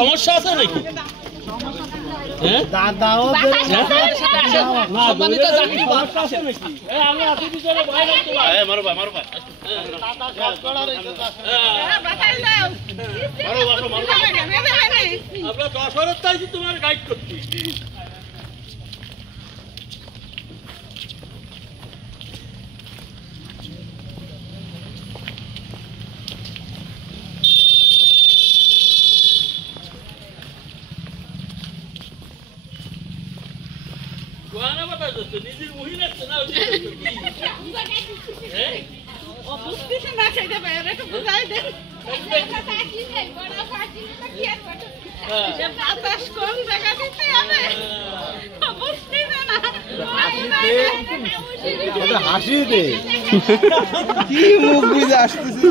সমস্যা আছে নাকি? আমরা 10 তাই তোমার গাইড করছি। নিজের মহিলা হাসি দে কি মুখ বুঝে আসতেছে।